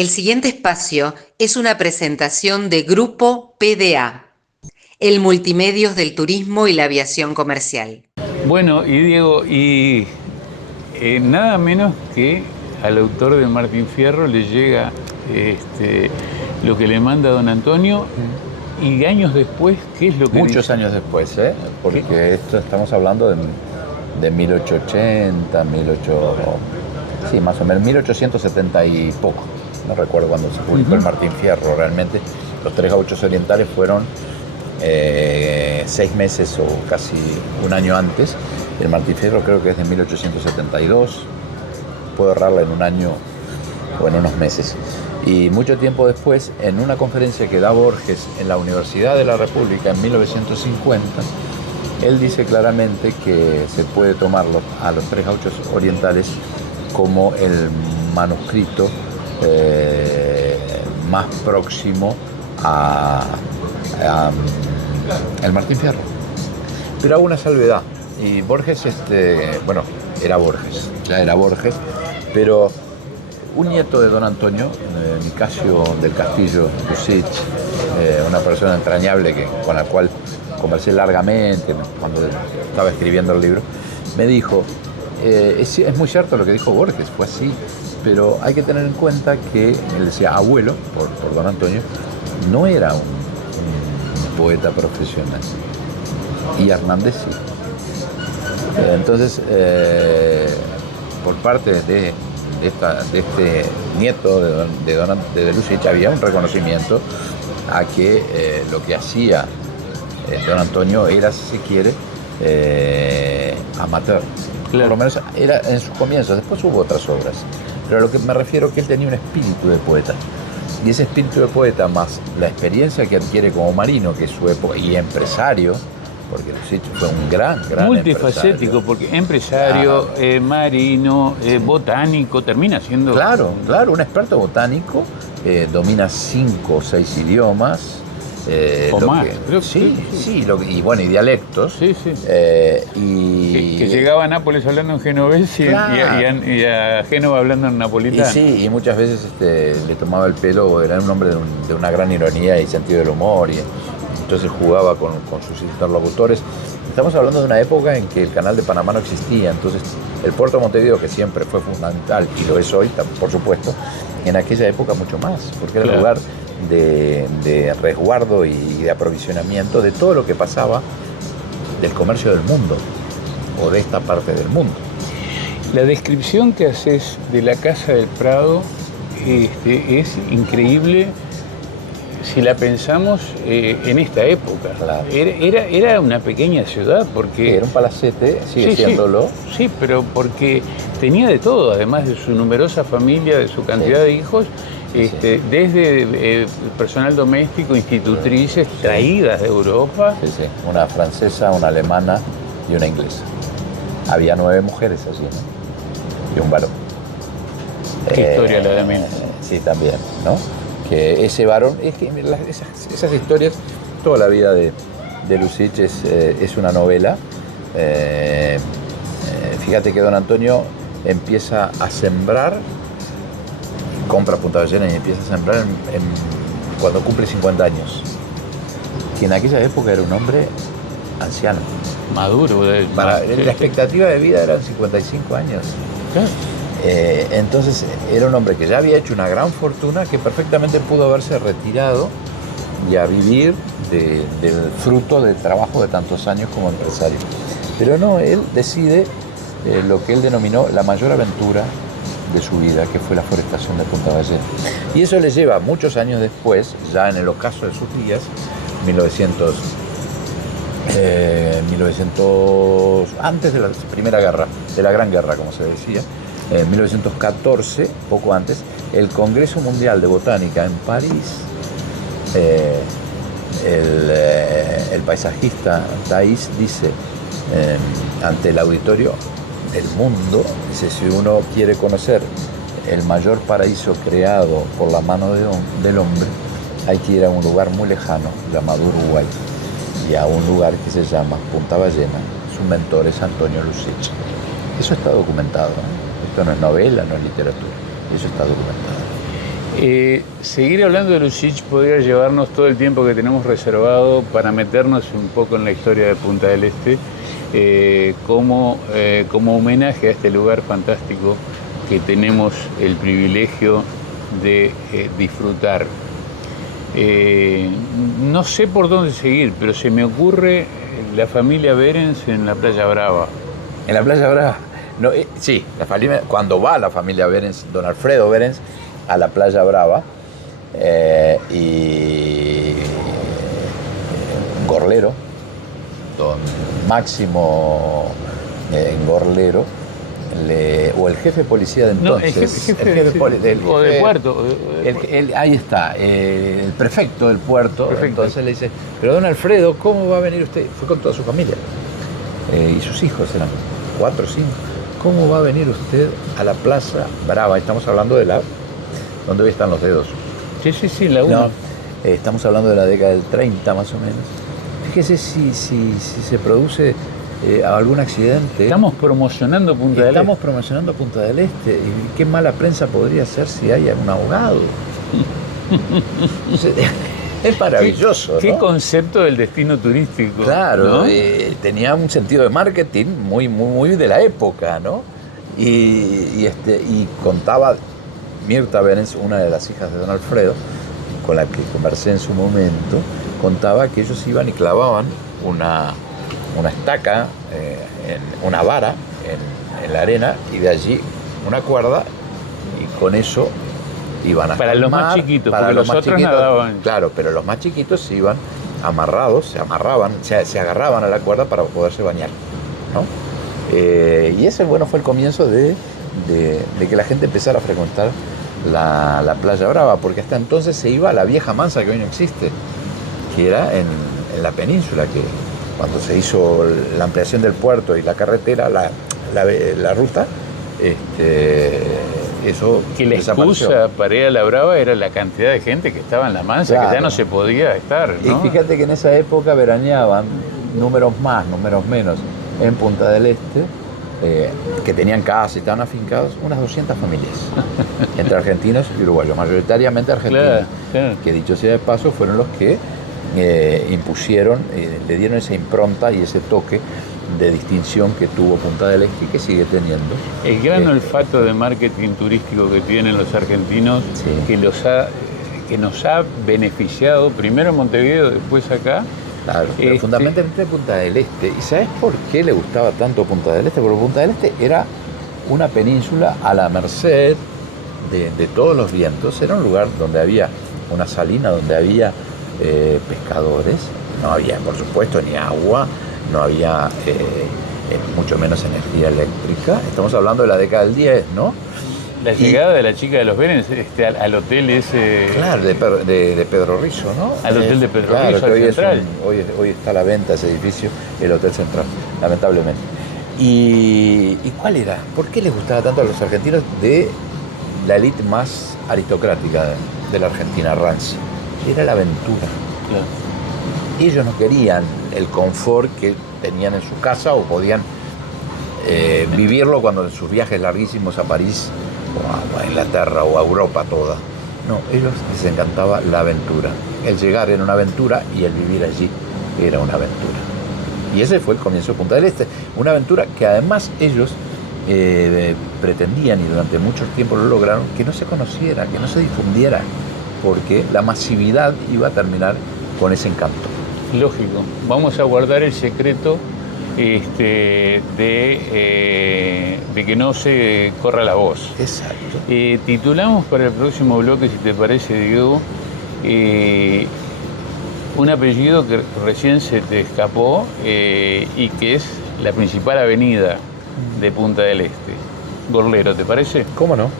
El siguiente espacio es una presentación de Grupo PDA, el multimedios del turismo y la aviación comercial. Bueno, y Diego, nada menos que al autor de Martín Fierro le llega lo que le manda don Antonio, y años después, ¿qué es lo que Muchos dice? años después, porque esto estamos hablando de 1880, sí, más o menos, 1870 y poco. No recuerdo cuándo se publicó el Martín Fierro realmente. Los Tres Gauchos Orientales fueron 6 meses o casi un año antes. El Martín Fierro creo que es de 1872. Puedo errarla en un año o en unos meses. Y mucho tiempo después, en una conferencia que da Borges en la Universidad de la República en 1950, él dice claramente que se puede tomarlo a los Tres Gauchos Orientales como el manuscrito más próximo a el Martín Fierro. Pero hago una salvedad. Y Borges, ya era Borges, pero un nieto de don Antonio, Nicasio del Castillo Lucich, una persona entrañable con la cual conversé largamente cuando estaba escribiendo el libro, me dijo, es muy cierto lo que dijo Borges, fue así, pero hay que tener en cuenta que él decía abuelo, por don Antonio, no era un poeta profesional, y Hernández sí. Entonces, por parte de este nieto de Lucich había un reconocimiento a que lo que hacía don Antonio era, si se quiere, amateur. Claro. Por lo menos era en sus comienzos. Después hubo otras obras, pero a lo que me refiero es que él tenía un espíritu de poeta, y ese espíritu de poeta más la experiencia que adquiere como marino, que es su época, y empresario, porque Lucich fue un gran Multifacético, porque empresario, marino, botánico, termina siendo... Claro, un experto botánico, domina 5 o 6 idiomas. O más, creo que sí, y dialectos. Sí. Que llegaba a Nápoles hablando en genovés y a Génova hablando en napolitano. Y muchas veces le tomaba el pelo, era un hombre de una gran ironía y sentido del humor, y entonces jugaba con sus interlocutores. Estamos hablando de una época en que el canal de Panamá no existía, entonces el puerto de Montevideo, que siempre fue fundamental, y lo es hoy, por supuesto, en aquella época mucho más, porque era el lugar de resguardo y de aprovisionamiento de todo lo que pasaba del comercio del mundo, o de esta parte del mundo. La descripción que haces de la Casa del Prado es increíble si la pensamos en esta época. Claro. Era una pequeña ciudad porque... Era un palacete, sigue siéndolo. Sí, pero porque tenía de todo, además de su numerosa familia, de su cantidad de hijos, desde personal doméstico, institutrices traídas de Europa. Sí, una francesa, una alemana y una inglesa. Había 9 mujeres allí, ¿no? Y un varón. Qué historia la de mí. Sí, también, ¿no? Que ese varón, es que esas historias, toda la vida de Lucich es una novela. Fíjate que don Antonio empieza a sembrar, compra Punta Ballena y empieza a sembrar cuando cumple 50 años. Que en aquella época era un hombre anciano. Maduro. La expectativa de vida eran 55 años. Entonces era un hombre que ya había hecho una gran fortuna, que perfectamente pudo haberse retirado y a vivir del fruto del trabajo de tantos años como empresario. Pero no, él decide lo que él denominó la mayor aventura de su vida, que fue la forestación de Punta Ballena. Y eso le lleva muchos años después, ya en el ocaso de sus días, 1900, antes de la Primera Guerra, de la Gran Guerra, como se decía, en 1914, poco antes, el Congreso Mundial de Botánica en París, el paisajista Thais dice ante el auditorio del mundo, dice, si uno quiere conocer el mayor paraíso creado por la mano del hombre, hay que ir a un lugar muy lejano, llamado Uruguay, y a un lugar que se llama Punta Ballena. Su mentor es Antonio Lucich. Eso está documentado, ¿no? Esto no es novela, no es literatura, eso está documentado. Seguir hablando de Lusic podría llevarnos todo el tiempo que tenemos reservado para meternos un poco en la historia de Punta del Este, como homenaje a este lugar fantástico que tenemos el privilegio de disfrutar. No sé por dónde seguir, pero se me ocurre la familia Behrens en la Playa Brava. En la Playa Brava. No, sí, cuando va la familia Behrens, don Alfredo Behrens, a la Playa Brava, y Gorlero, don Máximo Gorlero, o el jefe de policía de entonces, o de puerto. Ahí está, el prefecto del puerto, entonces le dice, pero don Alfredo, ¿cómo va a venir usted? Fue con toda su familia, y sus hijos eran 4 o 5. ¿Cómo va a venir usted a la Plaza Brava? Estamos hablando de donde hoy están los dedos. Sí, la 1. No, estamos hablando de la década del 30 más o menos. Fíjese si se produce algún accidente. Estamos promocionando Punta del Este. Estamos promocionando Punta del Este. Y qué mala prensa podría ser si hay un ahogado. Es maravilloso. ¿Qué ¿no? concepto del destino turístico? Claro, ¿no? tenía un sentido de marketing muy de la época, ¿no? Y contaba Mirta Behrens, una de las hijas de don Alfredo, con la que conversé en su momento, contaba que ellos iban y clavaban una estaca, una vara en la arena, y de allí una cuerda, y con eso iban hasta para el los mar, más chiquitos, para porque los otros chiquitos, nadaban. Claro, pero los más chiquitos iban amarrados, se agarraban a la cuerda para poderse bañar, ¿no? Y ese, bueno, fue el comienzo de que la gente empezara a frecuentar la Playa Brava, porque hasta entonces se iba a la Vieja Mansa, que hoy no existe, que era en la península, que cuando se hizo la ampliación del puerto y la carretera, la ruta, eso que la excusa para ir a la Brava era la cantidad de gente que estaba en la Mansa, claro, que ya no se podía estar, ¿no? Y fíjate que en esa época veraneaban números más, números menos, en Punta del Este, que tenían casa y estaban afincados, unas 200 familias, entre argentinos y uruguayos, mayoritariamente argentinos, claro. Que dicho sea de paso, fueron los que impusieron, le dieron esa impronta y ese toque de distinción que tuvo Punta del Este y que sigue teniendo. El gran olfato de marketing turístico que tienen los argentinos, sí, que nos ha beneficiado primero en Montevideo, después acá. Claro, pero fundamentalmente Punta del Este. ¿Y sabes por qué le gustaba tanto Punta del Este? Porque Punta del Este era una península a la merced de todos los vientos. Era un lugar donde había una salina, donde había pescadores. No había, por supuesto, ni agua, no había mucho menos energía eléctrica. Estamos hablando de la década del 10, ¿no? La llegada de la chica de los Behrens al hotel ese... Claro, de Pedro Rizzo, ¿no? Al hotel de Pedro claro, Rizzo, al Central. Hoy está a la venta ese edificio, el Hotel Central, lamentablemente. ¿Y cuál era? ¿Por qué les gustaba tanto a los argentinos de la élite más aristocrática de la Argentina, rancia? Era la aventura. Claro. Ellos no querían el confort que tenían en su casa o podían vivirlo cuando en sus viajes larguísimos a París o a Inglaterra o a Europa toda. No, ellos les encantaba la aventura. El llegar era una aventura y el vivir allí era una aventura. Y ese fue el comienzo de Punta del Este. Una aventura que además ellos pretendían, y durante mucho tiempo lo lograron, que no se conociera, que no se difundiera, porque la masividad iba a terminar con ese encanto. Lógico. Vamos a guardar el secreto de que no se corra la voz. Exacto. Titulamos para el próximo bloque, si te parece, Diego, un apellido que recién se te escapó y que es la principal avenida de Punta del Este. Gorlero, ¿te parece? ¿Cómo no?